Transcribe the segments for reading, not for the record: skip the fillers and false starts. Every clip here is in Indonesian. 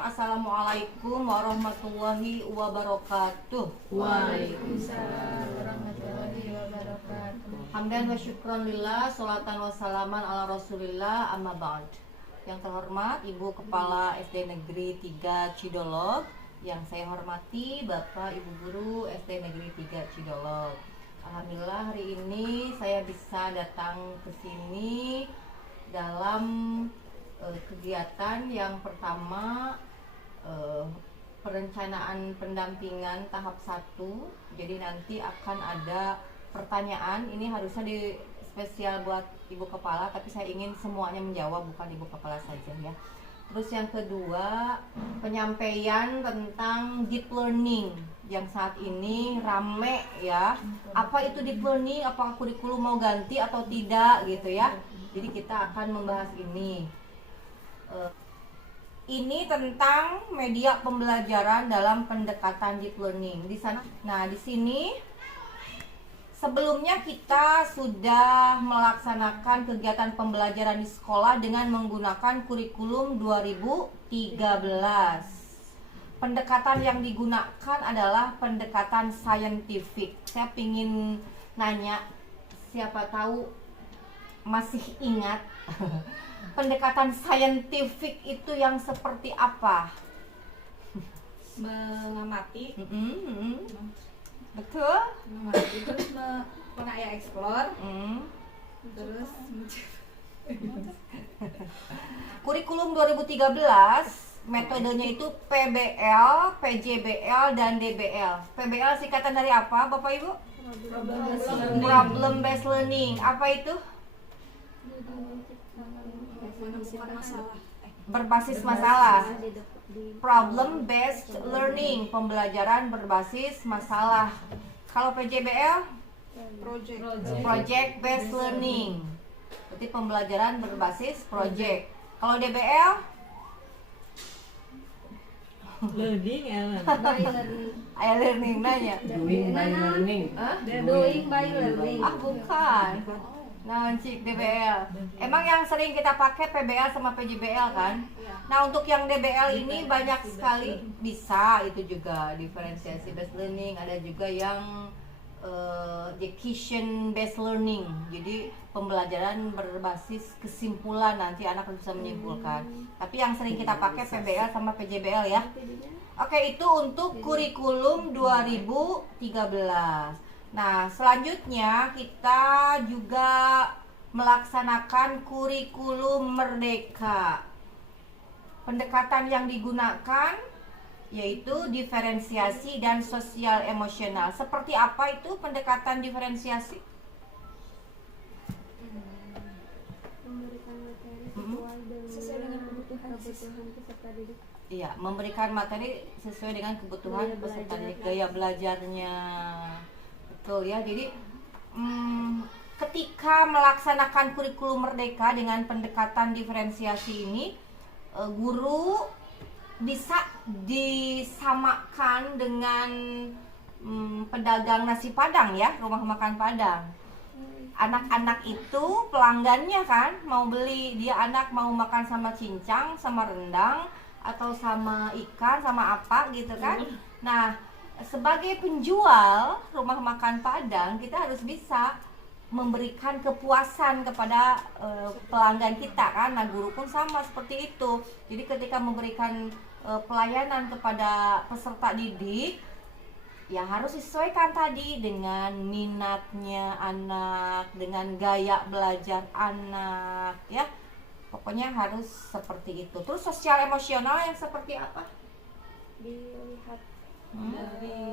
Assalamualaikum warahmatullahi wabarakatuh. Waalaikumsalam warahmatullahi wabarakatuh. Hamdan wa syukran lillah, sholatan wa salaman ala rasulillah, amma ba'd. Yang terhormat Ibu Kepala SD Negeri 3 Cidolog, yang saya hormati Bapak Ibu Guru SD Negeri 3 Cidolog. Alhamdulillah hari ini saya bisa datang ke sini dalam kegiatan yang pertama, perencanaan pendampingan tahap 1. Jadi nanti akan ada pertanyaan, ini harusnya di spesial buat Ibu Kepala, tapi saya ingin semuanya menjawab, bukan Ibu Kepala saja ya. Terus yang kedua, penyampaian tentang deep learning yang saat ini rame ya. Apa itu deep learning? Apakah kurikulum mau ganti atau tidak gitu ya. Jadi kita akan membahas ini. Ini tentang media pembelajaran dalam pendekatan deep learning. Di sana, nah di sini sebelumnya kita sudah melaksanakan kegiatan pembelajaran di sekolah dengan menggunakan kurikulum 2013. Pendekatan yang digunakan adalah pendekatan scientific. Saya ingin nanya, siapa tahu masih ingat pendekatan scientific itu yang seperti apa? Mengamati, Betul? mengamati terus ya explore, terus Kurikulum 2013 metodenya itu PBL, PJBL, dan DBL. PBL singkatan dari apa, Bapak Ibu? Problem based learning. Apa itu? Berbasis masalah. Problem based learning, pembelajaran berbasis masalah. Kalau PJBL, project based learning, berarti pembelajaran berbasis project. Kalau DBL, Learning, learning nanya. doing by learning. doing by learning. Bukan. Nah, cik DBL. Emang yang sering kita pakai PBL sama PJBL kan? Nah, untuk yang DBL ini banyak sekali bisa itu juga diferensiasi based learning, ada juga yang decision based learning. Jadi pembelajaran berbasis kesimpulan, nanti anak bisa menyimpulkan. Tapi yang sering kita pakai PBL sama PJBL ya. Oke, itu untuk kurikulum 2013. Nah, selanjutnya kita juga melaksanakan kurikulum merdeka. Pendekatan yang digunakan yaitu diferensiasi dan sosial emosional. Seperti apa itu pendekatan diferensiasi? Memberikan materi sesuai dengan kebutuhan peserta didik. Iya, memberikan materi sesuai dengan kebutuhan peserta didik, gaya belajarnya. Betul ya. Jadi ketika melaksanakan kurikulum merdeka dengan pendekatan diferensiasi ini, guru bisa disamakan dengan pedagang nasi Padang ya, rumah makan Padang. Anak-anak itu pelanggannya kan mau beli, dia anak mau makan sama cincang, sama rendang, atau sama ikan, sama apa gitu kan. Nah, sebagai penjual rumah makan Padang, kita harus bisa memberikan kepuasan kepada pelanggan kita kan. Nah, guru pun sama seperti itu. Jadi ketika memberikan pelayanan kepada peserta didik, ya harus disesuaikan tadi dengan minatnya anak, dengan gaya belajar anak ya. Pokoknya harus seperti itu. Terus sosial emosional yang seperti apa? Dilihat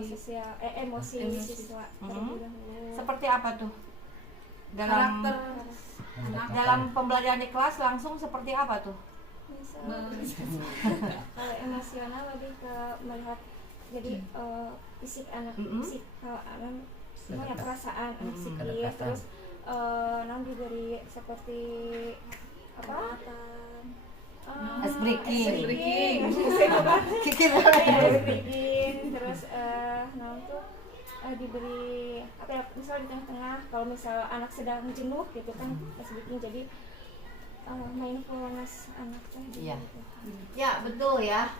sosial emosi siswa. Seperti apa tuh? Dalam dalam pembelajaran di kelas langsung seperti apa tuh? Kalau emosional lebih ke melihat jadi fisik anak, fisik anak, semuanya perasaan anak psikis, terus diberi seperti apa? Ice breaking. Terus tuh diberi apa ya, misal di tengah-tengah kalau misal anak sedang jenuh gitu kan, ice breaking, jadi mindfulness anak teh. Iya. Ya, betul ya.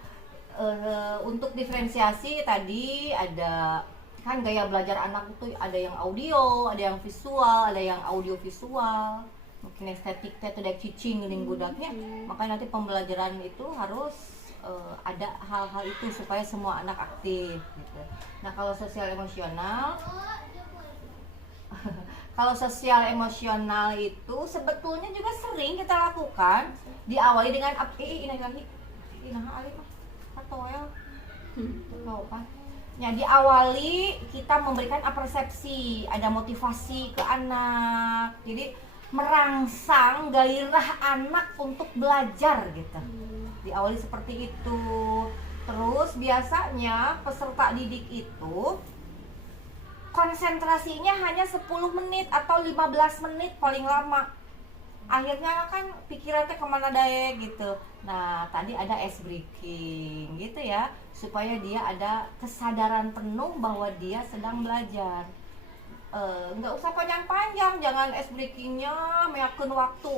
Untuk diferensiasi tadi ada kan gaya belajar anak itu ada yang audio, ada yang visual, ada yang audio visual. Mungkin estetik itu dari cicing ning budaknya. Makanya nanti pembelajaran itu harus ada hal-hal itu supaya semua anak aktif gitu. Nah, kalau sosial emosional kalau sosial emosional itu sebetulnya juga sering kita lakukan, diawali dengan ini lagi atau ya ya diawali kita memberikan persepsi, ada motivasi ke anak, jadi merangsang gairah anak untuk belajar gitu. Diawali seperti itu. Terus biasanya peserta didik itu konsentrasinya hanya 10 menit atau 15 menit paling lama. Akhirnya kan pikirannya kemana daya gitu. Nah, tadi ada ice breaking gitu ya, supaya dia ada kesadaran penuh bahwa dia sedang belajar. Nggak usah panjang-panjang, jangan ice breakingnya meyakin waktu.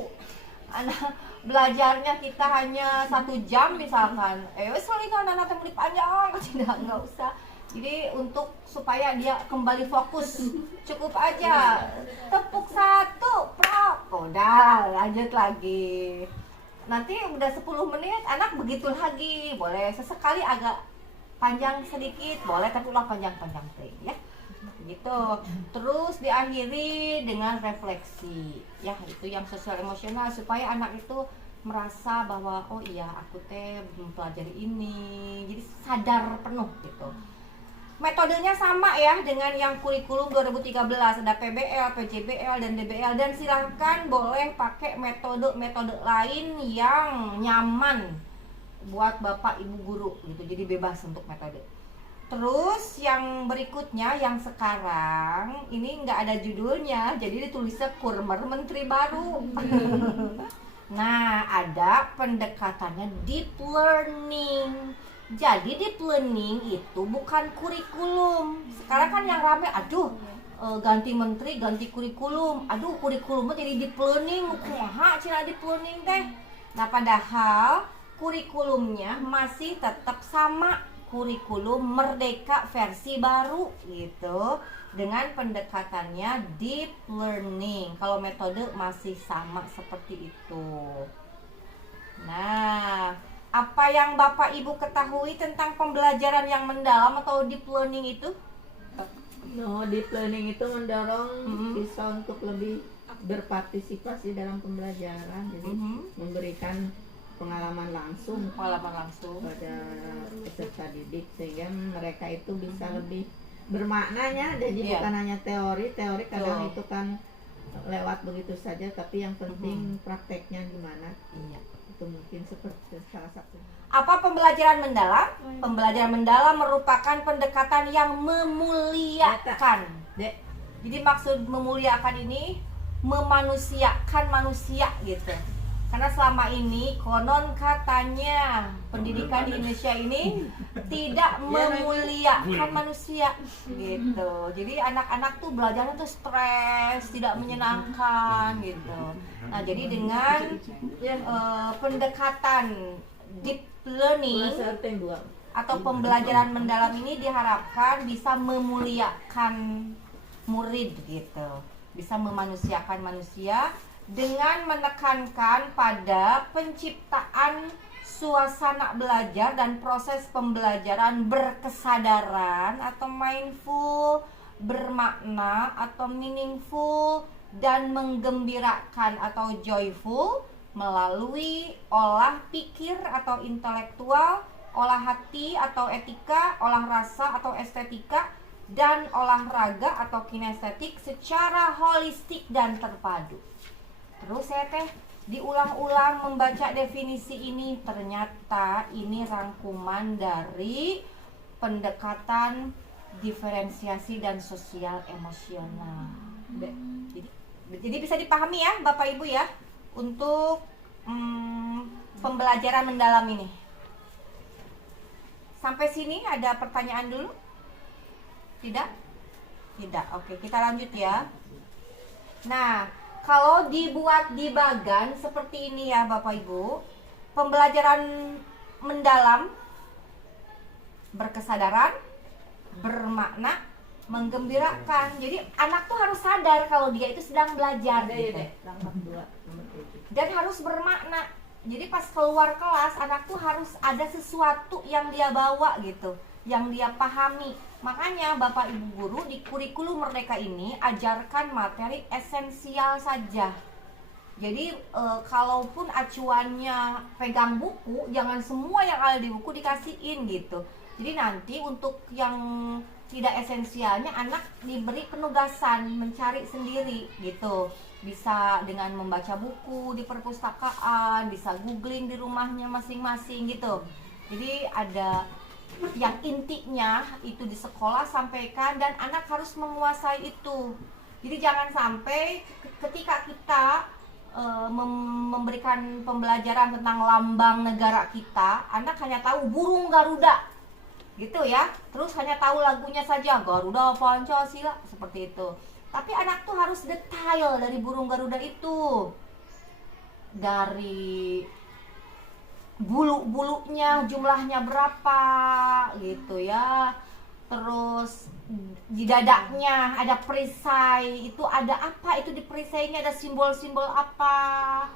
Anak belajarnya kita hanya 1 jam misalkan, selingan anak yang panjang, tidak, nggak usah. Jadi untuk supaya dia kembali fokus cukup aja tepuk 1 prap, udah lanjut lagi. Nanti udah 10 menit anak begitu lagi, boleh sesekali agak panjang sedikit boleh, tapi ulah panjang-panjang ya gitu. Terus diakhiri dengan refleksi ya, itu yang sosial emosional, supaya anak itu merasa bahwa oh iya aku mempelajari ini, jadi sadar penuh gitu. Metodenya sama ya dengan yang kurikulum 2013, ada PBL, PJBL, dan DBL, dan silahkan boleh pakai metode-metode lain yang nyaman buat bapak ibu guru gitu, jadi bebas untuk metode. Terus yang berikutnya, yang sekarang ini nggak ada judulnya, jadi ditulisnya Kurmer Menteri Baru. Nah, ada pendekatannya deep learning. Jadi deep learning itu bukan kurikulum. Sekarang kan yang rame, ganti menteri, ganti kurikulum. Kurikulumnya jadi deep learning. Kumaha cina deep learning teh. Nah, padahal kurikulumnya masih tetap sama, kurikulum Merdeka versi baru gitu, dengan pendekatannya deep learning. Kalau metode masih sama seperti itu. Nah, apa yang Bapak Ibu ketahui tentang pembelajaran yang mendalam atau deep learning itu? Deep learning itu mendorong siswa untuk lebih berpartisipasi dalam pembelajaran, jadi memberikan pengalaman langsung pada peserta didik, sehingga mereka itu bisa lebih bermaknanya. Jadi bukan hanya teori kadang itu kan lewat begitu saja, tapi yang penting prakteknya gimana. Itu mungkin seperti salah satu. Apa pembelajaran mendalam? Pembelajaran mendalam merupakan pendekatan yang memuliakan. Jadi maksud memuliakan ini memanusiakan manusia gitu. Karena selama ini konon katanya pendidikan di Indonesia ini tidak memuliakan manusia gitu. Jadi anak-anak tuh belajarnya tuh stres, tidak menyenangkan gitu. Nah, jadi dengan pendekatan deep learning atau pembelajaran mendalam ini diharapkan bisa memuliakan murid gitu, bisa memanusiakan manusia dengan menekankan pada penciptaan suasana belajar dan proses pembelajaran berkesadaran atau mindful, bermakna atau meaningful, dan menggembirakan atau joyful melalui olah pikir atau intelektual, olah hati atau etika, olah rasa atau estetika, dan olahraga atau kinestetik secara holistik dan terpadu. Terus saya diulang-ulang membaca definisi ini, ternyata ini rangkuman dari pendekatan diferensiasi dan sosial emosional. Jadi bisa dipahami ya Bapak Ibu ya untuk pembelajaran mendalam ini. Sampai sini ada pertanyaan dulu? Tidak? Tidak. Oke, kita lanjut ya. Nah, kalau dibuat di bagan seperti ini ya Bapak Ibu, pembelajaran mendalam berkesadaran, bermakna, menggembirakan. Jadi anak tuh harus sadar kalau dia itu sedang belajar gitu. Dan harus bermakna. Jadi pas keluar kelas anak tuh harus ada sesuatu yang dia bawa gitu, yang dia pahami. Makanya Bapak Ibu guru di kurikulum Merdeka ini ajarkan materi esensial saja. Jadi kalaupun acuannya pegang buku, jangan semua yang ada di buku dikasihin gitu. Jadi nanti untuk yang tidak esensialnya anak diberi penugasan mencari sendiri gitu. Bisa dengan membaca buku di perpustakaan, bisa googling di rumahnya masing-masing gitu. Jadi ada yang intinya itu di sekolah sampaikan dan anak harus menguasai itu. Jadi jangan sampai ketika kita memberikan pembelajaran tentang lambang negara kita, anak hanya tahu burung Garuda gitu ya, terus hanya tahu lagunya saja, Garuda Pancasila, seperti itu. Tapi anak tuh harus detail dari burung Garuda itu, dari bulu-bulunya jumlahnya berapa gitu ya, terus di dadanya ada perisai, itu ada apa, itu di perisainya ada simbol-simbol apa,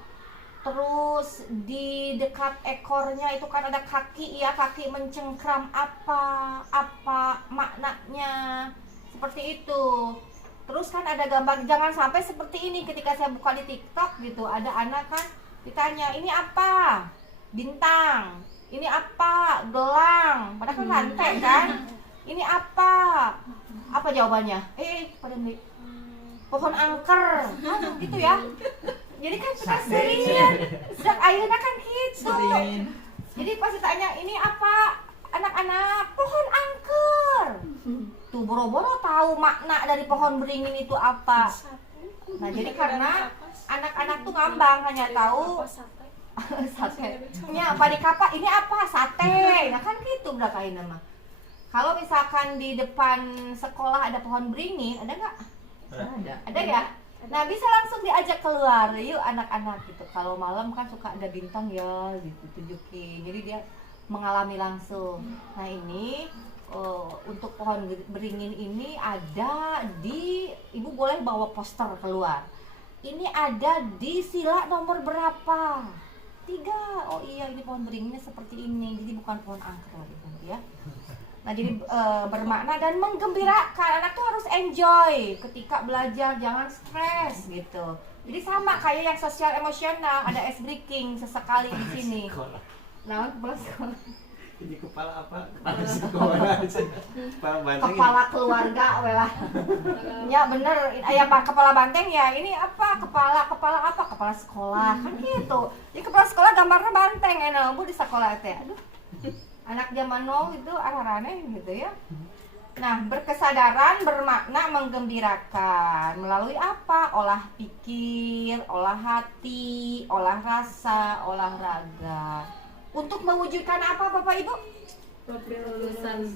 terus di dekat ekornya itu kan ada kaki ya, kaki mencengkram apa maknanya, seperti itu. Terus kan ada gambar, jangan sampai seperti ini ketika saya buka di TikTok gitu, ada anak kan ditanya ini apa, bintang, ini apa, gelang, padahal kan rantai kan, ini apa jawabannya? Pada beli pohon angker, gitu ya. Jadi kan kita sering, sejak akhirnya kan gitu. Jadi pas ditanya ini apa, anak-anak, pohon angker. Tuh boro-boro tahu makna dari pohon beringin itu apa. Nah jadi karena anak-anak tuh ngambang, hanya tahu sate. Ini apa di kapak, ini apa, sate. Nah kan gitu berakain nama. Kalau misalkan di depan sekolah ada pohon beringin, ada nggak? Ada ya? Nah bisa langsung diajak keluar, yuk anak-anak gitu. Kalau malam kan suka ada bintang ya, gitu tunjukin. Jadi dia mengalami langsung. Nah ini untuk pohon beringin ini ada di, ibu boleh bawa poster keluar. Ini ada di sila nomor berapa? 3. Oh iya, ini pohon beringinnya seperti ini. Jadi bukan pohon angker gitu ya. Nah jadi bermakna dan menggembirakan. Anak tuh harus enjoy ketika belajar, jangan stres gitu. Jadi sama kayak yang sosial emosional, ada ice breaking sesekali di sini. Nah, kepala sekolah. Ini kepala apa? Kepala sekolah. Kepala banteng. Kepala keluarga, welah. Ya bener, ya Pak, kepala banteng ya. Ini apa? Kepala apa? Kepala sekolah kan gitu. Jadi kepala sekolah gambarnya banteng, enak bu di sekolah teh. Aduh. Anak zaman now itu aneh-aneh gitu ya. Nah, berkesadaran, bermakna, menggembirakan melalui apa? Olah pikir, olah hati, olah rasa, olahraga. Untuk mewujudkan apa Bapak Ibu?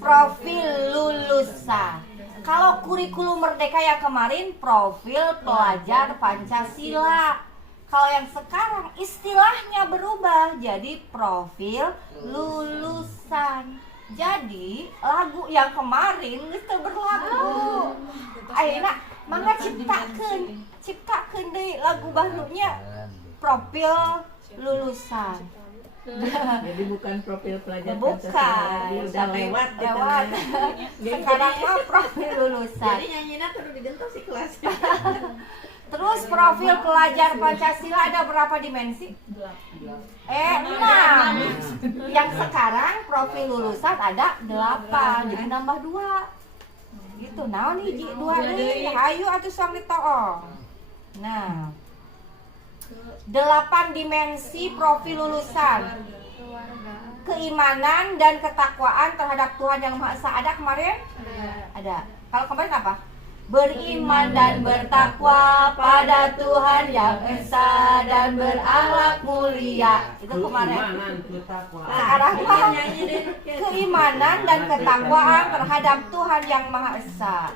Profil lulusan. Kalau kurikulum Merdeka yang kemarin profil pelajar Pancasila. Kalau yang sekarang istilahnya berubah jadi profil lulusan. Jadi lagu yang kemarin itu berlagu. Ayeuna mangga ciptakeun deui lagu barunya profil lulusan. Jadi bukan profil pelajar Bukan, Pancasila, udah lewat. Sekarang mah profil lulusan. Jadi nyanyinya perlu digentos si kelas. Terus profil pelajar Pancasila ada berapa dimensi? 6. Yang sekarang profil lulusan ada 8, jadi nambah 2. Gitu. Nah, nih 2 deui. Hayu atuh sok ditoong. Nah. 8 dimensi profil lulusan. Keimanan dan ketakwaan terhadap Tuhan Yang Maha Esa ada kemarin? Ada. Kalau kemarin apa? Beriman dan bertakwa pada Tuhan Yang Esa dan berakhlak mulia. Itu kemarin. Sekarang mah keimanan dan ketakwaan terhadap Tuhan Yang Maha Esa.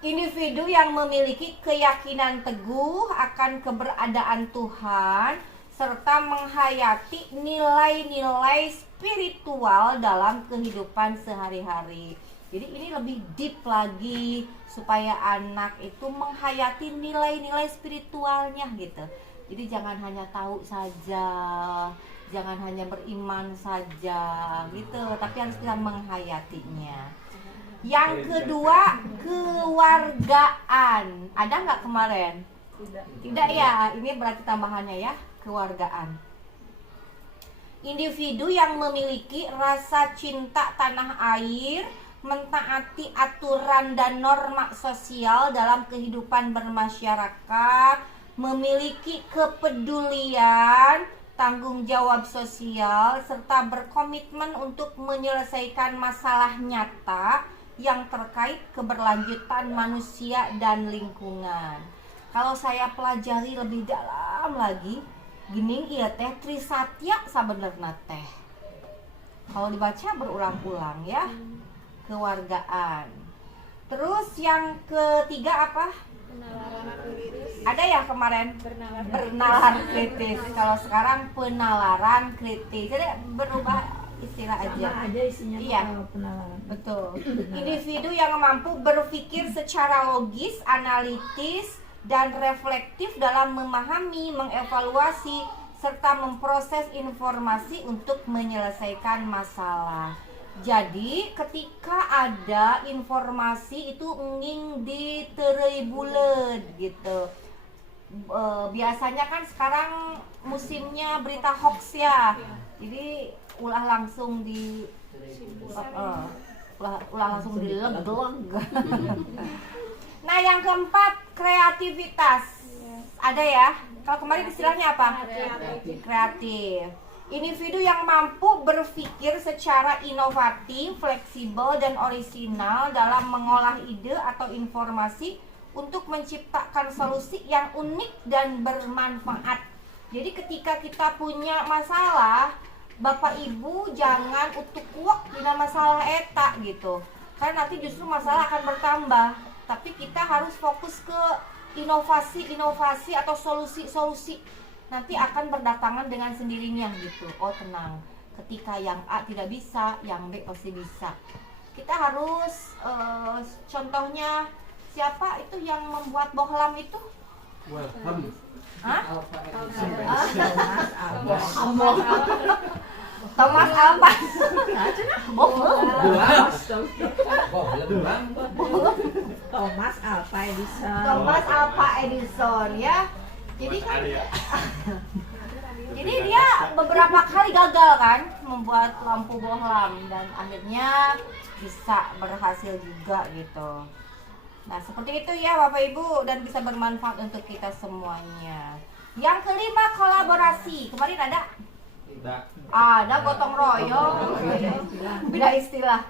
Individu yang memiliki keyakinan teguh akan keberadaan Tuhan serta menghayati nilai-nilai spiritual dalam kehidupan sehari-hari. Jadi ini lebih deep lagi supaya anak itu menghayati nilai-nilai spiritualnya gitu. Jadi jangan hanya tahu saja, jangan hanya beriman saja gitu, tapi harus bisa menghayatinya. Yang kedua, kewargaan. Ada nggak kemarin? Tidak ya, ini berarti tambahannya ya, kewargaan. Individu yang memiliki rasa cinta tanah air, mentaati aturan dan norma sosial dalam kehidupan bermasyarakat, memiliki kepedulian, tanggung jawab sosial, serta berkomitmen untuk menyelesaikan masalah nyata yang terkait keberlanjutan manusia dan lingkungan. Kalau saya pelajari lebih dalam lagi, gini iya teh Trisatya sabenerna teh. Kalau dibaca berulang-ulang ya, kewargaan. Terus yang ketiga apa? Penalaran kritis. Ada ya kemarin? Bernalar kritis. Kalau sekarang penalaran kritis. Jadi berubah istilah aja. Sama aja isinya Iya. kalau penalaran. Betul. Individu yang mampu berpikir secara logis, analitis, dan reflektif dalam memahami, mengevaluasi, serta memproses informasi untuk menyelesaikan masalah. Jadi ketika ada informasi itu ingin diterei bulet gitu. Biasanya kan sekarang musimnya berita hoax ya. Jadi ulah langsung di ulah langsung dileg-leg. Nah, yang keempat, kreativitas. Ada ya? Kalau kemarin istilahnya apa? Kreatif. Individu yang mampu berpikir secara inovatif, fleksibel, dan orisinal dalam mengolah ide atau informasi untuk menciptakan solusi yang unik dan bermanfaat. Jadi ketika kita punya masalah, Bapak Ibu jangan utuk kuak dengan masalah eta gitu. Karena nanti justru masalah akan bertambah. Tapi kita harus fokus ke inovasi-inovasi atau solusi-solusi. Nanti akan berdatangan dengan sendirinya gitu. Oh tenang, ketika yang A tidak bisa, yang B pasti bisa. Kita harus contohnya siapa itu yang membuat bohlam itu? Welcome. Hah? Thomas Alva. Thomas Alva Edison. Thomas Alva Edison ya. Jadi kan jadi dia beberapa kali gagal kan membuat lampu bohlam dan akhirnya bisa berhasil juga gitu. Nah seperti itu ya Bapak Ibu, dan bisa bermanfaat untuk kita semuanya. Yang kelima, kolaborasi. Kemarin ada? Ada gotong royong. Beda istilah.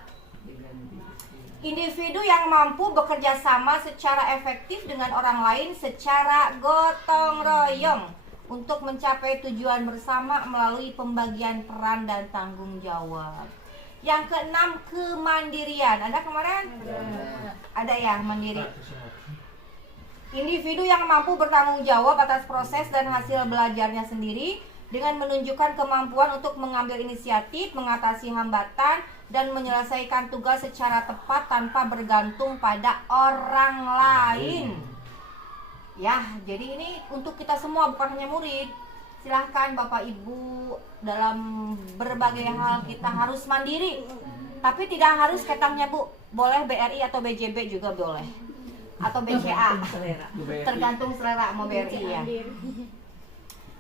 Individu yang mampu bekerja sama secara efektif dengan orang lain secara gotong royong untuk mencapai tujuan bersama melalui pembagian peran dan tanggung jawab. Yang keenam, kemandirian. Ada kemarin? Ada ya, mandiri. Individu yang mampu bertanggung jawab atas proses dan hasil belajarnya sendiri dengan menunjukkan kemampuan untuk mengambil inisiatif, mengatasi hambatan, dan menyelesaikan tugas secara tepat tanpa bergantung pada orang lain. Ya, jadi ini untuk kita semua, bukan hanya murid. Silahkan Bapak Ibu, dalam berbagai hal kita harus mandiri. Tapi tidak harus ketangnya Bu, boleh BRI atau BJB juga boleh. Atau BCA, tergantung selera mau BRI ya.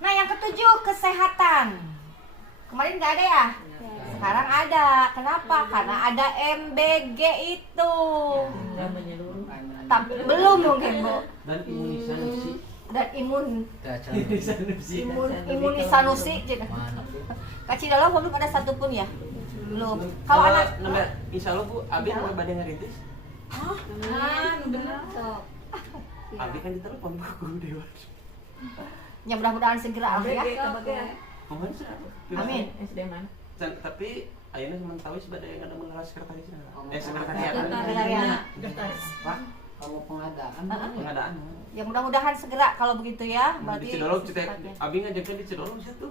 Nah yang ketujuh, kesehatan. Kemarin nggak ada ya? Sekarang ada. Kenapa? Karena ada MBG itu. Tapi belum mungkin Bu. Dan imunisasi. Dan imunisanusi. Kacidala belum ada satupun ya? Belum. Kalau anak insya Allah Bu, Abi mau badan ngerintis. bener sok. Abi kan ditelepon Pak Guru Dewa. ya mudah-mudahan segera ya. Mohon sih. Amin. SD mana? Tapi ayeuna cuma tahu sebagai yang ada mengeras sekretaris. Sekretariat. Sekretariat. Pak, Kalau pengadaan, Pengadaan. Ya mudah-mudahan segera kalau begitu ya. Di Berarti Cidolog, secepatnya. Abi ngajakin di Cidolog satu.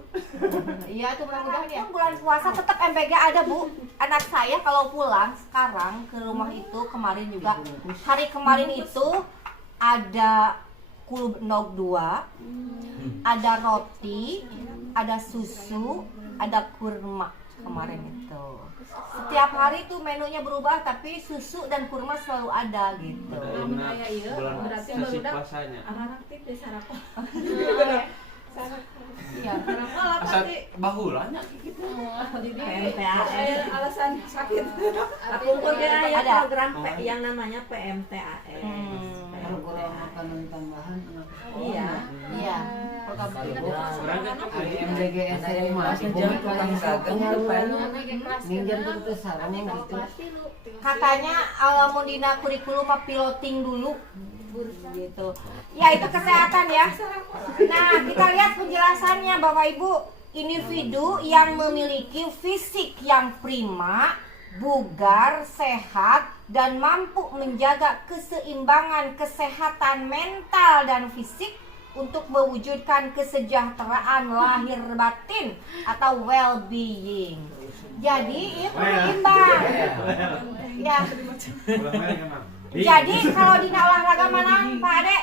Iya tuh mudah-mudahan ya. Bulan puasa tetap MBG ada Bu. Anak saya kalau pulang sekarang ke rumah itu kemarin juga hari kemarin itu ada kulub nog 2, ada roti, ada susu, ada kurma kemarin itu. Setiap hari tuh menunya berubah tapi susu dan kurma selalu ada gitu. Lamun aya ieu Bulan berarti sesi barudak puasanya. anak-anak teh teh sarapan. Iya. Sarapan lah Asal pasti. bahulanya gitu. Jadi PMTAS. aya alasan sakit. Aku pun dia ya Ada. program yang namanya PMTAS. program makanan tambahan anak Iya. Iya. Program Kurang kan Ari MDG SMA Kerja tukang dagang depan. Ninja tuh sarang gitu. katanya mau dina kurikulum mah piloting dulu gitu. Ya itu kesehatan ya. Nah kita lihat penjelasannya Bapak Ibu. Individu yang memiliki fisik yang prima, bugar, sehat, dan mampu menjaga keseimbangan kesehatan mental dan fisik untuk mewujudkan kesejahteraan lahir batin atau well-being. Jadi itu berimbang. Ya. Jadi kalau di olahraga mana Pak Ade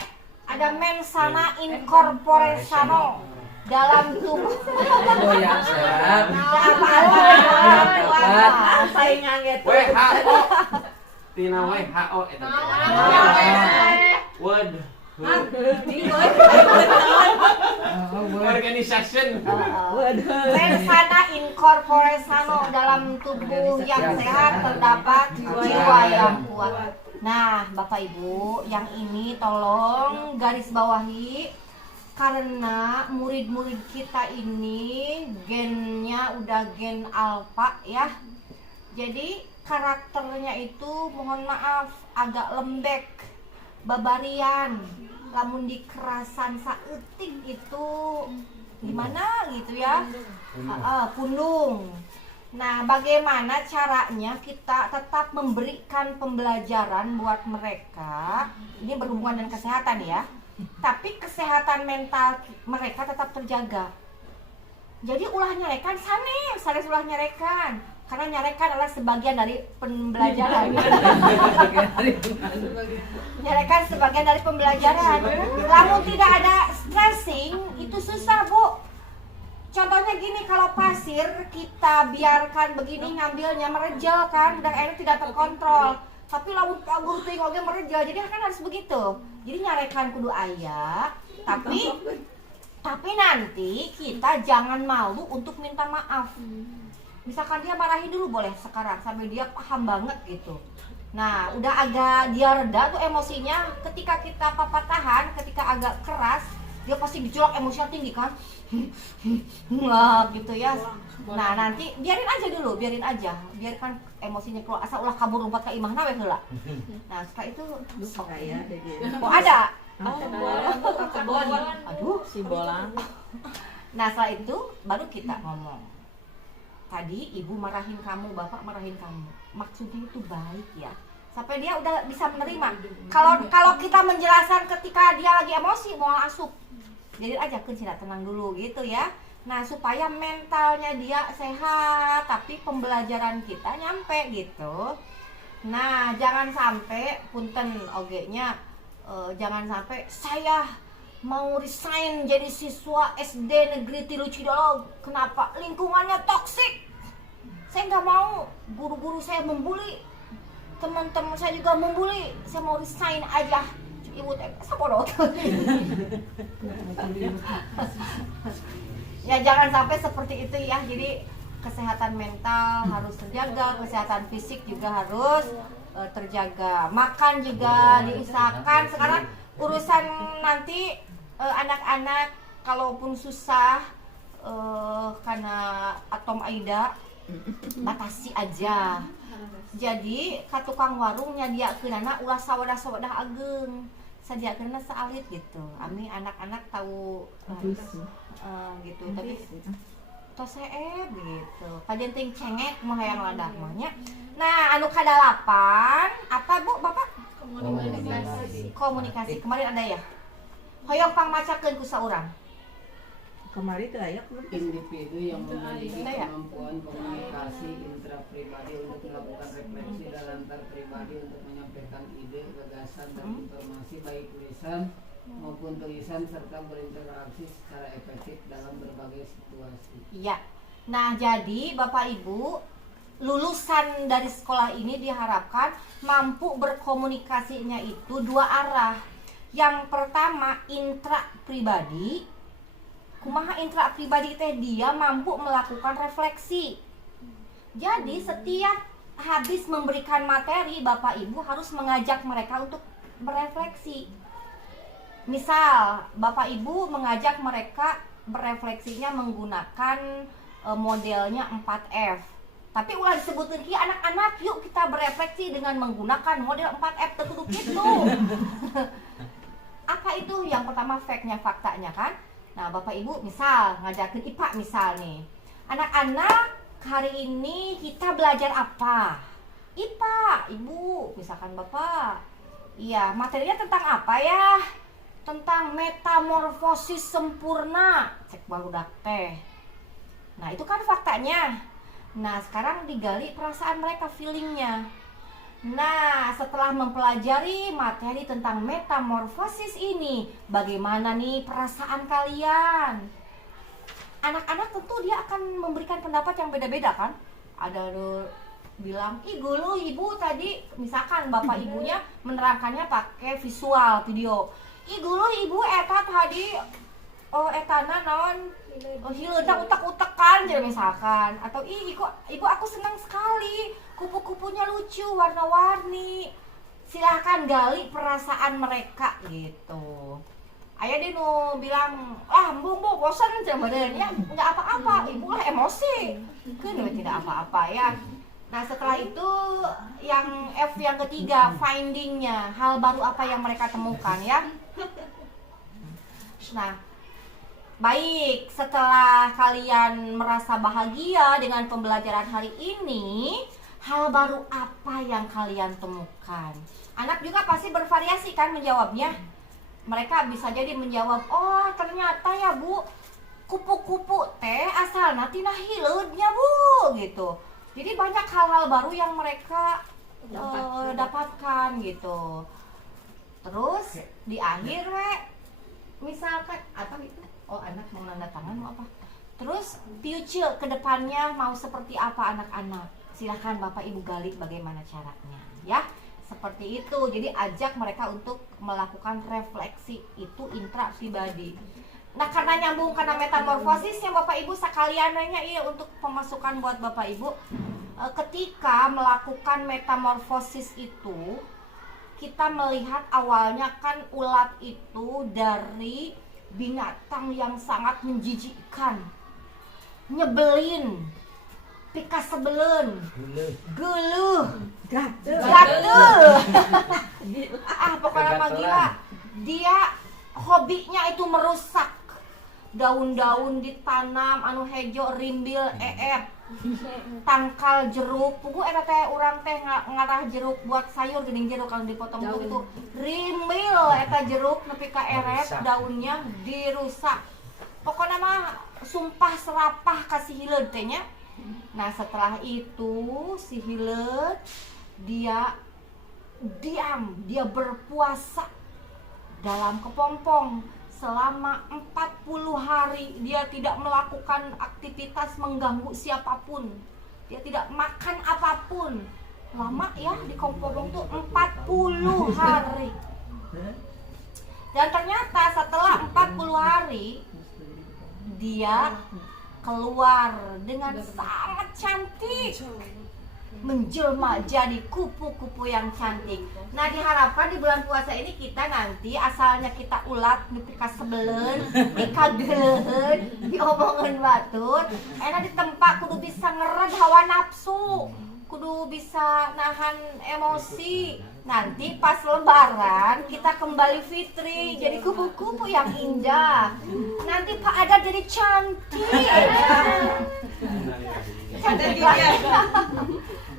ada mensana incorpore sano dalam tubuh. Oh yang sehat. Apa Saingan gitu. WHO. Tina WHO eta. World Organization. mensana incorpore sano dalam tubuh yang sehat terdapat jiwa yang kuat. Nah, Bapak Ibu, yang ini tolong garis bawahi karena murid-murid kita ini gennya udah gen alfa ya. Jadi karakternya itu mohon maaf agak lembek, babarian, lamun dikerasan saeutik itu gimana gitu ya, pundung. Nah, bagaimana caranya kita tetap memberikan pembelajaran buat mereka? Ini berhubungan dengan kesehatan ya. Tapi kesehatan mental mereka tetap terjaga. Jadi ulah nyarekan sanes ulah nyarekan. Karena nyarekan adalah sebagian dari pembelajaran. Nyarekan sebagian dari pembelajaran. Lamun tidak ada stressing, itu susah Bu. Contohnya gini, kalau pasir kita biarkan begini ngambilnya merejel kan, dan airnya tidak terkontrol. Tapi lamun kabur teuing oge merejel, jadi kan harus begitu. Jadi nyarekan kudu aya, tapi nanti kita jangan malu untuk minta maaf. Misalkan dia marahin dulu boleh sekarang sampai dia paham banget gitu. Nah, udah agak dia reda tuh emosinya, ketika kita papatahan, ketika agak keras, dia pasti dicolok emosinya tinggi kan. Wah, gitu ya. Nah, nanti biarin aja, biarkan emosinya keluar, asal ulah kabur lompat ke imahna we heula. Nah, setelah itu Saya ada gitu. oh ada. Aduh, si bolang. Nah, setelah itu baru kita ngomong. Tadi ibu marahin kamu, bapak marahin kamu. Maksudnya itu baik ya. Sampai dia udah bisa menerima. Kalau kita menjelaskan ketika dia lagi emosi mau asup. Jadi aja kan tenang dulu gitu ya. Nah, supaya mentalnya dia sehat, tapi pembelajaran kita nyampe gitu. Nah, jangan sampai punten oge-nya jangan sampai saya mau resign jadi siswa SD Negeri 3 Cidolog. Kenapa? Lingkungannya toksik. Saya nggak mau, guru-guru saya membuli, teman-teman saya juga membuli. Saya mau resign aja. Ibu teh sabodo. Ya jangan sampai seperti itu ya. Jadi kesehatan mental harus terjaga, kesehatan fisik juga harus terjaga. Makan juga diusahakan. Sekarang urusan nanti anak-anak kalaupun susah karena atom Aida batasi aja. Jadi ka tukang warung nyadiakeunana ulah sawadah-sawadah ageng. Sadiakeunana saalit gitu. Ami anak-anak tahu gitu tapi tos seeb gitu. Kajen ting cengek mah hayang ladah mah nya. Nah, anu kadalapan apa Bu, Bapak? Komunikasi kemarin ada ya. Hoyong pangmacakeun ku saurang. Kemarin tuh ayak Individu yang memiliki Ada ya? kemampuan komunikasi intrapribadi untuk melakukan refleksi dan antar pribadi untuk menyampaikan ide, gagasan, dan informasi baik tulisan maupun tulisan serta berinteraksi secara efektif dalam berbagai situasi. Iya. Nah, jadi Bapak Ibu, lulusan dari sekolah ini diharapkan mampu berkomunikasinya itu dua arah. Yang pertama, intra pribadi. Kumaha intra pribadi teh dia mampu melakukan refleksi. Jadi setiap habis memberikan materi, Bapak Ibu harus mengajak mereka untuk berefleksi. Misal, Bapak Ibu mengajak mereka berefleksinya menggunakan modelnya 4F. Tapi ulah disebutin ki anak-anak, yuk kita berefleksi dengan menggunakan model 4F tertutup gitu. Apa itu? Yang pertama faktanya kan. Nah, Bapak Ibu misal ngajakin IPA misal nih. Anak-anak, hari ini kita belajar apa? IPA, Ibu, misalkan Bapak. Iya, materinya tentang apa ya? Tentang metamorfosis sempurna. Cek barudak teh. Nah, itu kan faktanya. Nah, sekarang digali perasaan mereka, feelingnya. Nah, setelah mempelajari materi tentang metamorfosis ini, bagaimana nih perasaan kalian? Anak-anak tentu dia akan memberikan pendapat yang beda-beda kan? Ada bilang, ih gulu ibu tadi, misalkan bapak ibunya menerangkannya pakai visual video. Ih gulu ibu eta tadi etana naon hileudang utak-utakan jadi misalkan, atau ih ibu aku senang sekali kupu-kupunya lucu warna-warni. Silahkan gali perasaan mereka gitu. Ayah dia nu bilang, mbung bosan sebenarnya nggak apa-apa, ibu lah emosi kan tidak apa-apa ya. Nah, setelah itu yang F yang ketiga, findingnya, hal baru apa yang mereka temukan ya. Nah, baik, setelah kalian merasa bahagia dengan pembelajaran hari ini, hal baru apa yang kalian temukan? Anak juga pasti bervariasi kan menjawabnya. Mereka bisa jadi menjawab, oh ternyata ya Bu, kupu-kupu teh asalna tina hileudnya Bu, gitu. Jadi banyak hal-hal baru yang mereka dapatkan gitu. Terus di akhir misalkan apa gitu, oh anak mau nanda tangan mau apa? Terus future kedepannya mau seperti apa anak-anak? Silahkan Bapak Ibu gali bagaimana caranya ya. Seperti itu. Jadi ajak mereka untuk melakukan refleksi itu intra pribadi. Nah, karena nyambung karena metamorfosis yang Bapak Ibu sekalian nanya iya untuk pemasukan buat Bapak Ibu. Ketika melakukan metamorfosis itu, kita melihat awalnya kan ulat itu dari binatang yang sangat menjijikkan, nyebelin, pika sebelen, geluh, gatel. Pokoknya mah gila. Dia hobinya itu merusak. Daun-daun ditanam anu hejo rimbil tangkal jeruk. Pugu eta teh urang teh ngarah jeruk buat sayur geuning jeruk kalau dipotong itu rimbil eta jeruk nepi ka daunnya dirusak. Pokoknya mah sumpah serapah kasih hileud teh nya. Nah, setelah itu si hileud dia diam, dia berpuasa dalam kepompong selama 40 hari. Dia tidak melakukan aktivitas mengganggu siapapun. Dia tidak makan apapun. Lama ya di kepompong tuh 40 hari. Dan ternyata setelah 40 hari dia keluar dengan sangat cantik, menjelma jadi kupu-kupu yang cantik. Nah, diharapkan di bulan puasa ini kita nanti asalnya kita ulat nepi ka sebelen, dikageleun, diomongin batur, enak di tempat kudu bisa ngered hawa nafsu, kudu bisa nahan emosi. Nanti pas lebaran kita kembali fitri jadi kupu-kupu yang indah. Nanti Pak Ada jadi cantik. Cantik lagi.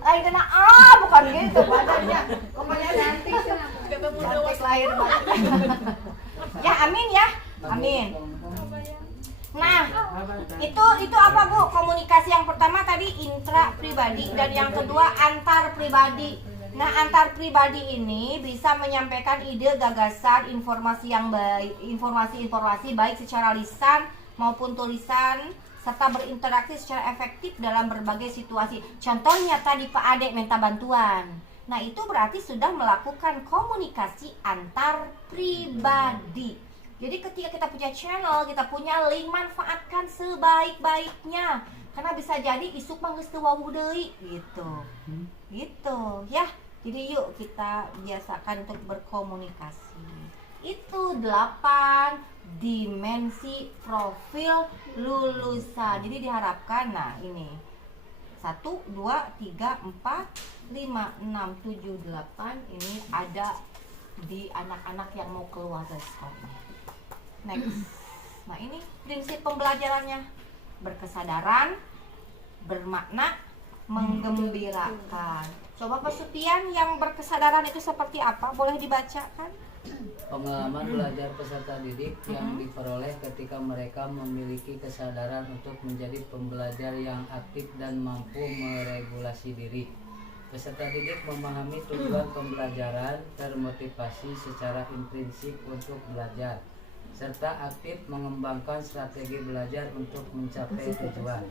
Lain kena bukan gitu badannya. Pokoknya cantik. Cantik lahir batin. Ya amin ya, amin. Nah, itu apa Bu? Komunikasi yang pertama tadi intra pribadi dan yang kedua antar pribadi. Nah, antar pribadi ini bisa menyampaikan ide, gagasan, informasi yang baik, informasi baik secara lisan maupun tulisan serta berinteraksi secara efektif dalam berbagai situasi. Contohnya tadi Pak Ade minta bantuan. Nah, itu berarti sudah melakukan komunikasi antar pribadi. Jadi ketika kita punya channel, kita punya link, manfaatkan sebaik-baiknya. Karena bisa jadi isuk mah geus teu wawuh deui gitu. Gitu ya. Jadi yuk kita biasakan untuk berkomunikasi. Itu 8 dimensi profil lulusan. Jadi diharapkan, nah ini 1, 2, 3, 4, 5, 6, 7, 8 ini ada di anak-anak yang mau keluar dari sekolah. Next. Nah ini prinsip pembelajarannya. Berkesadaran, bermakna, menggembirakan. Coba Pak Supian, yang berkesadaran itu seperti apa? Boleh dibacakan? Pengalaman belajar peserta didik yang diperoleh ketika mereka memiliki kesadaran untuk menjadi pembelajar yang aktif dan mampu meregulasi diri. Peserta didik memahami tujuan pembelajaran, termotivasi secara intrinsik untuk belajar, serta aktif mengembangkan strategi belajar untuk mencapai tujuan.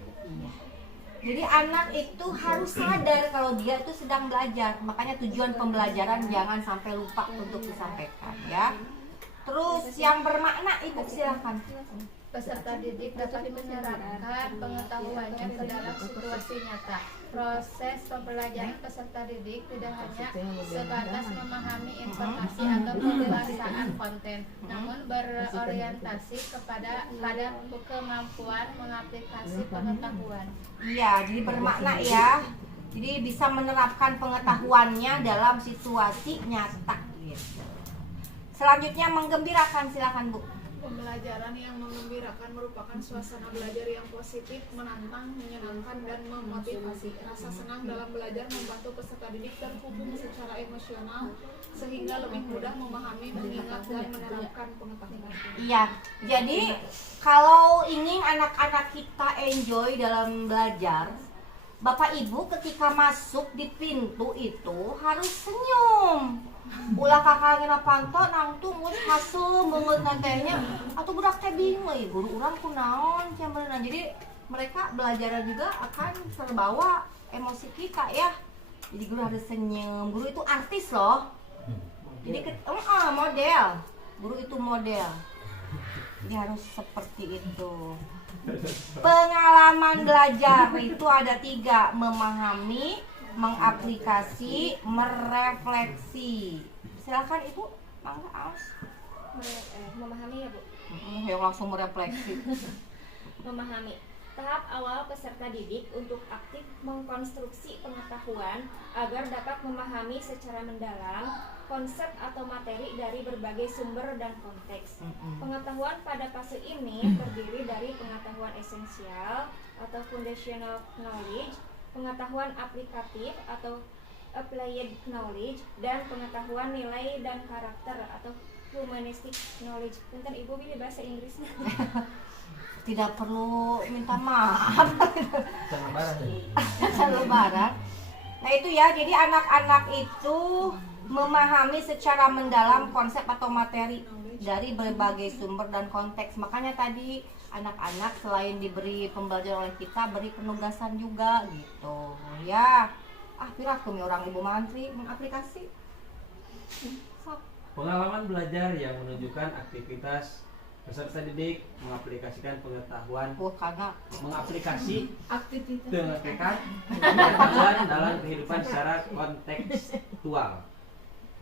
Jadi anak itu harus sadar kalau dia itu sedang belajar. Makanya tujuan pembelajaran jangan sampai lupa untuk disampaikan ya. Terus yang bermakna, Ibu silakan. Peserta didik dapat menyerapkan pengetahuannya ke dalam situasi nyata. Proses pembelajaran peserta didik tidak hanya sebatas memahami informasi atau penjelasan konten, namun berorientasi kepada kemampuan mengaplikasi pengetahuan. Iya, jadi bermakna ya. Jadi bisa menerapkan pengetahuannya dalam situasi nyata gitu. Selanjutnya menggembirakan, silakan Bu. Pembelajaran yang menggembirakan merupakan suasana belajar yang positif, menantang, menyenangkan, dan memotivasi. Rasa senang dalam belajar membantu peserta didik terhubung secara emosional sehingga lebih mudah memahami, mengingat, dan menerapkan pengetahuan. Iya, jadi kalau ingin anak-anak kita enjoy dalam belajar, Bapak Ibu ketika masuk di pintu itu harus senyum. Ulah kakak kena pantau nangtung geus hasum beungeut nantehnya atuh budak teh bingung euy guru urang kunaon cenah beunang. Jadi mereka belajar juga akan terbawa emosi kita ya. Jadi guru harus senyum. Guru itu artis loh. Jadi model. Guru itu model. Dia harus seperti itu. Pengalaman belajar itu ada 3, memahami, mengaplikasi, merefleksi. Silakan Ibu, mangga Aus. Memahami ya Bu. Yang langsung merefleksi. Memahami. Tahap awal peserta didik untuk aktif mengkonstruksi pengetahuan agar dapat memahami secara mendalam konsep atau materi dari berbagai sumber dan konteks. Pengetahuan pada fase ini terdiri dari pengetahuan esensial atau foundational knowledge, pengetahuan aplikatif atau applied knowledge, dan pengetahuan nilai dan karakter atau humanistic knowledge. Punten Ibu pilih bahasa Inggrisnya. Tidak perlu minta maaf. Jangan lebaran. Nah itu ya, jadi anak-anak itu memahami secara mendalam konsep atau materi dari berbagai sumber dan konteks. Makanya tadi anak-anak selain diberi pembelajaran oleh kita, beri penugasan juga gitu ya. Pirakeun orang Ibu Mantri mengaplikasi. Pengalaman belajar yang menunjukkan aktivitas peserta didik mengaplikasikan pengetahuan, mengaplikasi pengetahuan dalam kehidupan secara kontekstual.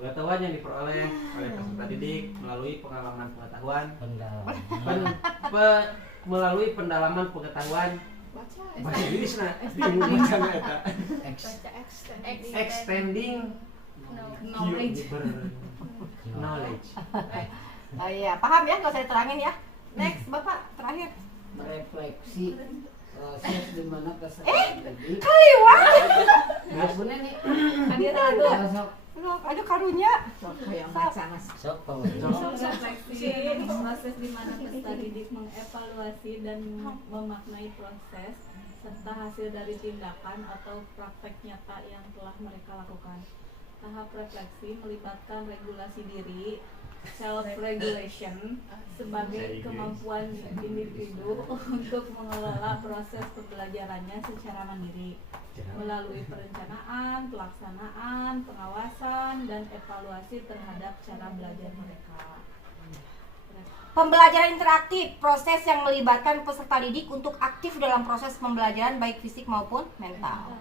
Pengetahuan yang diperoleh oleh peserta didik melalui pengalaman pengetahuan, melalui pendalaman pengetahuan, bahasa Inggrisna extending knowledge. Oh iya, paham ya, nggak usah diterangin ya. Next, Bapak, terakhir. Merefleksi proses di mana peserta didik Kaliwat. nggak bener nih Ada karunya. Kayak macam Sok Pak. Refleksi proses di mana peserta didik mengevaluasi dan memaknai proses serta hasil dari tindakan atau praktek nyata yang telah mereka lakukan. Tahap refleksi melibatkan regulasi diri, self-regulation, sebagai kemampuan individu untuk mengelola proses pembelajarannya secara mandiri melalui perencanaan, pelaksanaan, pengawasan, dan evaluasi terhadap cara belajar mereka. Pembelajaran interaktif, proses yang melibatkan peserta didik untuk aktif dalam proses pembelajaran baik fisik maupun mental.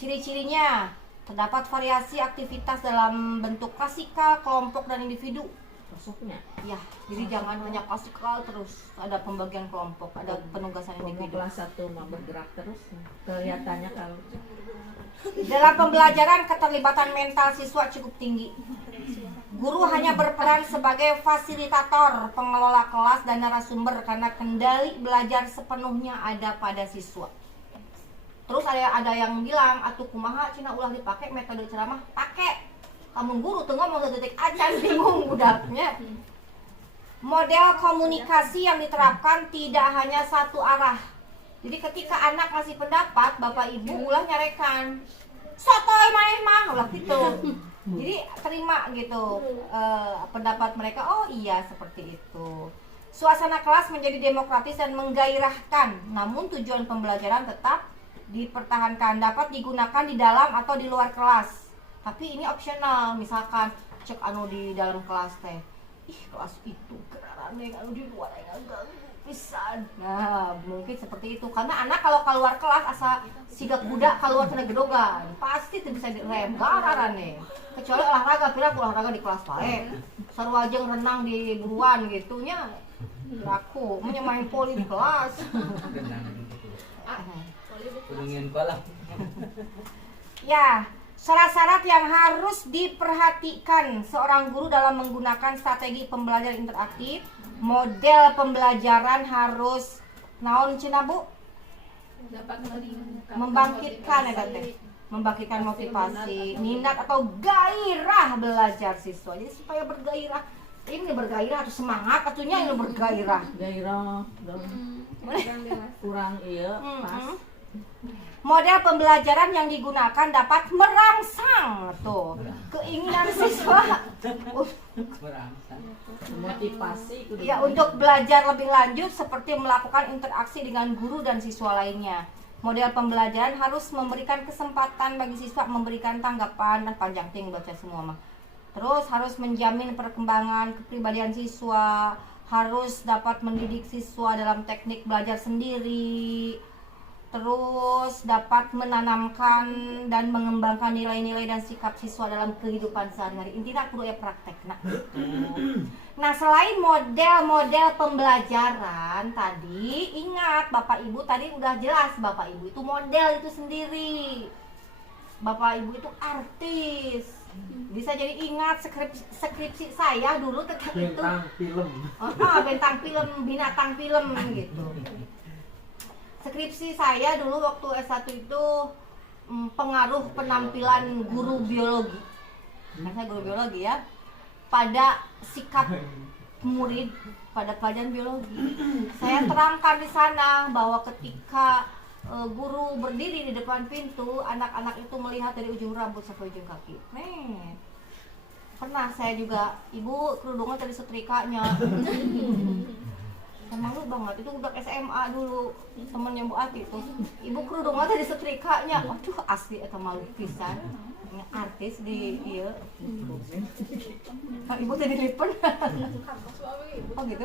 Ciri-cirinya, terdapat variasi aktivitas dalam bentuk klasikal, kelompok, dan individu. masuknya. Ya, jadi jangan hanya klasikal terus. Ada pembagian kelompok, ada penugasan Kelompok individu. kelas 1 mah bergerak terus. Kelihatannya kalau Dalam pembelajaran, keterlibatan mental siswa cukup tinggi. Guru hanya berperan sebagai fasilitator, pengelola kelas, dan narasumber karena kendali belajar sepenuhnya ada pada siswa. Terus ada yang bilang, atuh kumaha cina ulah dipakai metode ceramah, pakai. Kamu guru tuh ngomong sedetik aja bingung budaknya. Model komunikasi yang diterapkan tidak hanya satu arah. Jadi ketika anak ngasih pendapat, bapak ibu ulah nyarekan, sotoy maneh mah ulah gitu. Jadi terima gitu pendapat mereka. Oh iya seperti itu. Suasana kelas menjadi demokratis dan menggairahkan. Namun tujuan pembelajaran tetap dipertahankan, dapat digunakan di dalam atau di luar kelas. Tapi ini opsional. Misalkan cek anu di dalam kelas teh, ih kelas itu kerane anu di luar agak pisan. Nah, mungkin seperti itu. Karena anak kalau keluar kelas asa sigap budak keluar cenah gedogan, pasti teu bisa direm gararane. Kecuali olahraga, pira olahraga di kelas wae. Sarua jeung renang di buruan gitu nya. Aku mun main poli di kelas. Kudungin kolam. Ya, syarat-syarat yang harus diperhatikan seorang guru dalam menggunakan strategi pembelajaran interaktif. Model pembelajaran harus naon cenah Bu? dapat Membangkitkan ya teh. Membangkitkan motivasi, minat atau gairah belajar siswa. Jadi supaya bergairah. Ini bergairah atau semangat atunya ini bergairah. gairah kurang iya pas. Model pembelajaran yang digunakan dapat merangsang tuh keinginan siswa Motivasi kudu ya untuk belajar lebih lanjut seperti melakukan interaksi dengan guru dan siswa lainnya. Model pembelajaran harus memberikan kesempatan bagi siswa memberikan tanggapan dan panjang ting baca semua mah. Terus harus menjamin perkembangan kepribadian siswa, harus dapat mendidik siswa dalam teknik belajar sendiri. Terus dapat menanamkan dan mengembangkan nilai-nilai dan sikap siswa dalam kehidupan sehari-hari. Intinya kudu ya praktek. Nah, selain model-model pembelajaran tadi, ingat Bapak Ibu tadi udah jelas Bapak Ibu itu model itu sendiri. Bapak Ibu itu artis. Bisa jadi ingat skripsi saya dulu tentang itu. Bintang film. Bintang film, binatang film gitu. Skripsi saya dulu waktu S1 itu pengaruh penampilan guru biologi. Karena saya guru biologi ya. Pada sikap murid pada pelajaran biologi. Saya terangkan di sana bahwa ketika guru berdiri di depan pintu, anak-anak itu melihat dari ujung rambut sampai ujung kaki. Pernah saya juga, ibu kerudungnya tadi setrikanya. Malu banget, itu udah SMA dulu temennya Bu Ati tuh. Ibu kerudungnya tadi setrikanya. Aduh asli eta malu pisan. Artis di ieu. Ibu tadi lipen. Oh gitu.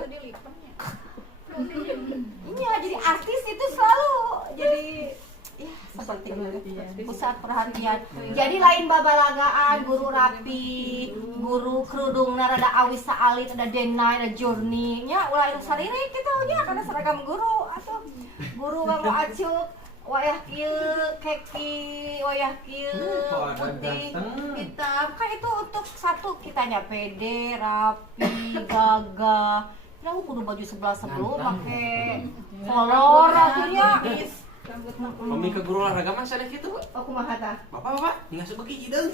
Iya, jadi artis itu selalu jadi ya seperti itu. Pusat perhatian. Jadi lain babalagaan, guru rapi, guru kerudungna rada awis saalit, ada denai, ada journey nya ulah itu saririk gitu nya karena seragam guru atau guru kamu acuk wayah kieu keki wayah kieu putih hitam kan itu untuk satu kitanya pede, rapi, gagah. Nah, aku kudu baju sebelah sebelum pakai kolor atunya. Mami ke guru olahraga mah sadek kitu, Bu. Oh kumaha tah? Bapak, tinggal sebegi deung.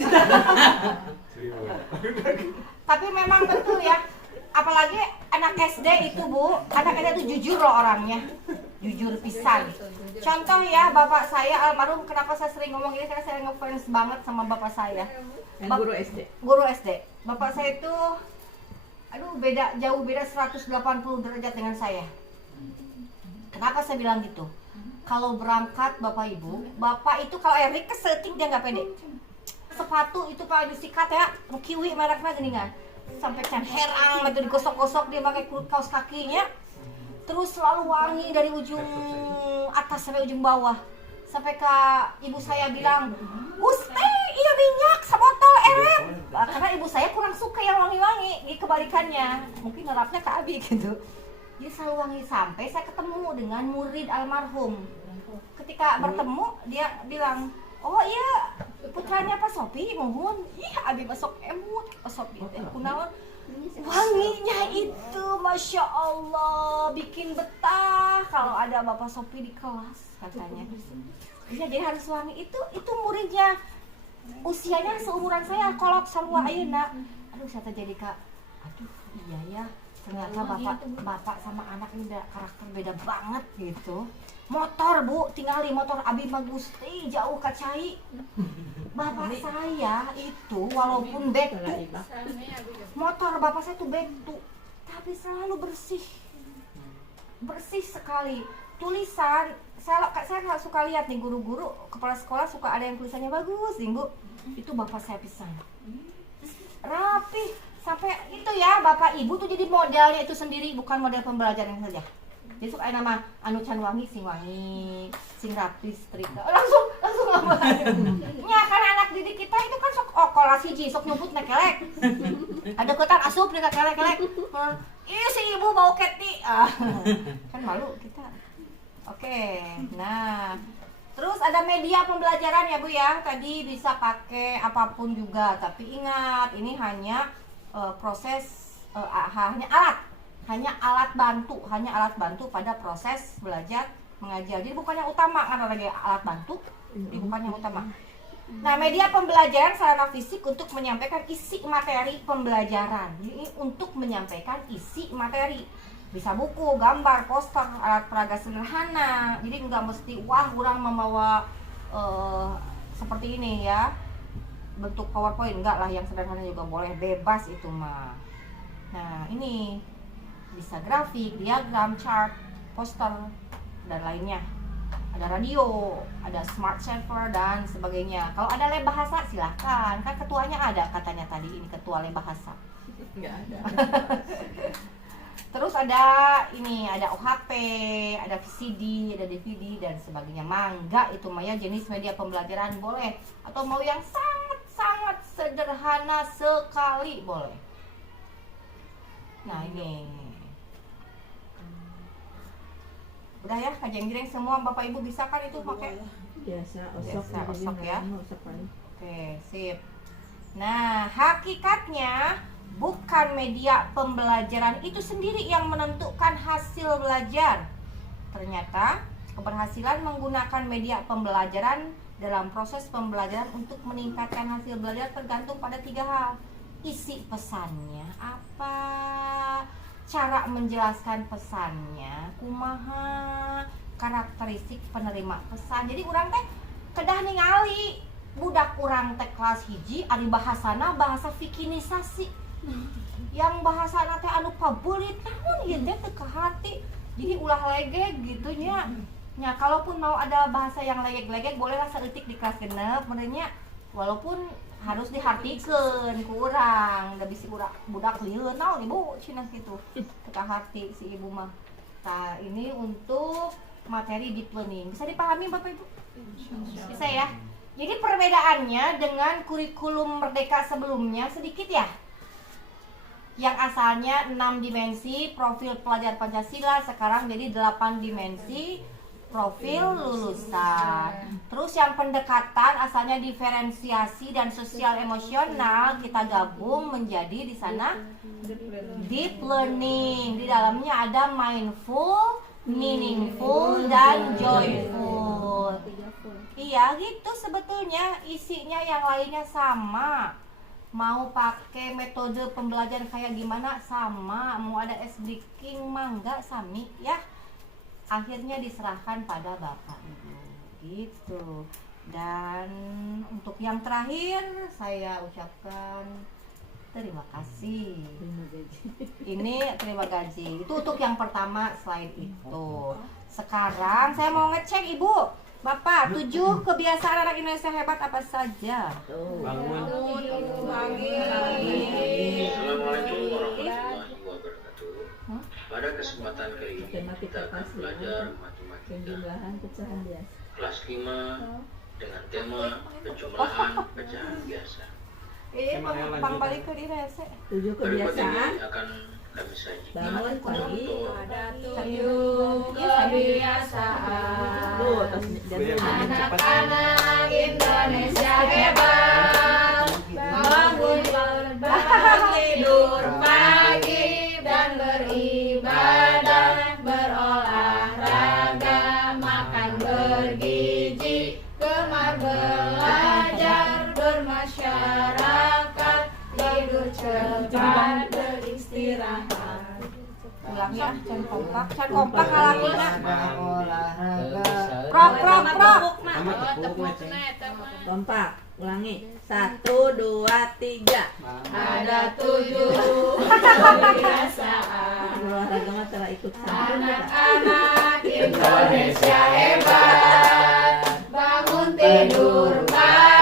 Tapi memang betul ya, apalagi anak SD itu Bu, anak SD itu jujur loh orangnya, jujur pisan. Contoh ya, bapak saya almarhum, kenapa saya sering ngomong ini, karena saya ngefans banget sama bapak saya. Guru SD. Guru SD. Bapak saya itu, aduh jauh beda 180 derajat dengan saya. Kenapa saya bilang gitu? Kalau berangkat bapak ibu, bapak itu kalau Erik keseting dia nggak pede. Sepatu itu kalau disikat ya, kiwi mereknya geningan. Sampai can herang itu digosok-gosok dia pakai kaos kakinya. Terus selalu wangi dari ujung atas sampai ujung bawah. Sampai ke ibu saya bilang, "Gusti, iya minyak sebotol Erik." Karena ibu saya kurang suka yang wangi-wangi, di kebalikannya. Mungkin nerapnya ke Abi gitu. Jadi selalu wangi sampai saya ketemu dengan murid almarhum. Ketika bertemu dia bilang, "Oh iya, putranya Pak Sopi, mohon." Ih, Abi masuk emut Pak Sopi teh kunaon? Wanginya itu Masya Allah bikin betah kalau ada Bapak Sopi di kelas katanya. Iya, jadi harus wangi. Itu muridnya usianya seumuran saya, kolot sarua ayeuna. Aduh, saya jadi Kak. Aduh, iya ya. Ternyata bapak sama anak ini karakter beda banget gitu. Motor Bu, tinggali motor Abi Magusti jauh kacai. Bapak saya itu walaupun bektu, motor bapak saya tuh bektu, tapi selalu bersih sekali. Tulisan saya suka lihat nih, guru-guru kepala sekolah suka ada yang tulisannya bagus nih Bu. Itu bapak saya pisan, rapi. Sampai itu ya, bapak ibu tuh jadi modelnya itu sendiri, bukan model pembelajaran saja. Jadi suka nama anu can wangi, sing rapi, setrika. Langsung apa? Ya karena anak didik kita itu kan sok kelas hiji, sok nyebut nekelek. Ada ketan asup nih kelek. Ih si ibu bau keti. Kan malu kita. Oke. Nah, terus ada media pembelajaran ya Bu ya. Tadi bisa pakai apapun juga, tapi ingat ini hanya hanya alat bantu pada proses belajar mengajar. Jadi bukan yang utama, karena lagi alat bantu, jadi bukan yang utama. Nah, media pembelajaran sarana fisik untuk menyampaikan isi materi pembelajaran. Jadi untuk menyampaikan isi materi. Bisa buku, gambar, poster, alat peraga sederhana. Jadi nggak mesti kurang membawa seperti ini ya. Bentuk PowerPoint, enggak lah, yang sederhana juga boleh, bebas itu mah. Nah, ini bisa grafik, diagram, chart, poster, dan lainnya. Ada radio, ada smart server, dan sebagainya. Kalau ada lab bahasa silahkan, kan ketuanya ada katanya tadi, ini ketua lab bahasa. Enggak ada. Terus ada ini, ada OHP, ada VCD, ada DVD, dan sebagainya. Mangga itu mah ya, jenis media pembelajaran boleh. Atau mau yang sangat sederhana sekali boleh. Nah ini udah ya, kajian giring semua Bapak Ibu bisa kan itu pakai? Biasa, osok ya. Osok. Oke, sip. Nah, hakikatnya bukan media pembelajaran itu sendiri yang menentukan hasil belajar. Ternyata keberhasilan menggunakan media pembelajaran dalam proses pembelajaran untuk meningkatkan hasil belajar tergantung pada 3 hal. Isi pesannya apa, cara menjelaskan pesannya, kumaha, karakteristik penerima pesan. Jadi urang teh kedah ningali budak urang teh kelas hiji ari bahasana bahasa fikinisasi. Yang bahasana teh anu pabulit namun ieu teh teu ka hati. Jadi ulah legeg gitu nya. Ya, kalaupun mau ada bahasa yang legeg-legeg bolehlah saeutik di kelas genep menurutnya, walaupun harus dihartikeun ku urang, da bisi budak lieur naon Ibu cenah kitu. Teu hati si Ibu mah. Nah, ini untuk materi deep learning. Bisa dipahami Bapak Ibu? Bisa ya? Jadi perbedaannya dengan kurikulum Merdeka sebelumnya sedikit ya. Yang asalnya 6 dimensi profil pelajar Pancasila, sekarang jadi 8 dimensi profil lulusan. Terus yang pendekatan asalnya diferensiasi dan sosial emosional kita gabung menjadi di sana deep learning. Di dalamnya ada mindful meaningful dan joyful. Iya gitu sebetulnya, isinya yang lainnya sama. Mau pakai metode pembelajaran kayak gimana sama, mau ada S breaking mah enggak sami ya. Akhirnya diserahkan pada Bapak Ibu gitu. Dan untuk yang terakhir saya ucapkan terima kasih. Ini terima gaji. Itu untuk yang pertama, selain itu. Sekarang saya mau ngecek Ibu, Bapak, 7 kebiasaan anak Indonesia hebat apa saja? Bangun. Assalamualaikum warahmatullahi wabarakatuh. Pada kesempatan kali ini kita akan belajar matematika Penjumlahan pecahan biasa. kelas 5 dengan tema penjumlahan pecahan biasa. Ini pang balik ke diri saya. 7 Berikut kebiasaan. ini akan kami sajikan Bangun pagi. contoh Ada 7 kebiasaan. Tuh, terus jadi Anak-anak Indonesia hebat, bangun tidur pagi dan beribadah, berolahraga, makan bergizi, gemar belajar, bermasyarakat, tidur cepat, beristirahat. Ulang ya, can kompak ngalakuin. olahraga Prok. Sama tepuk Ceng. kompak. Ulangi. 1, 2, 3. Ada 7 kebiasaan. Olahraga mah telah ikut sama. Anak-anak Indonesia hebat, bangun tidur pagi.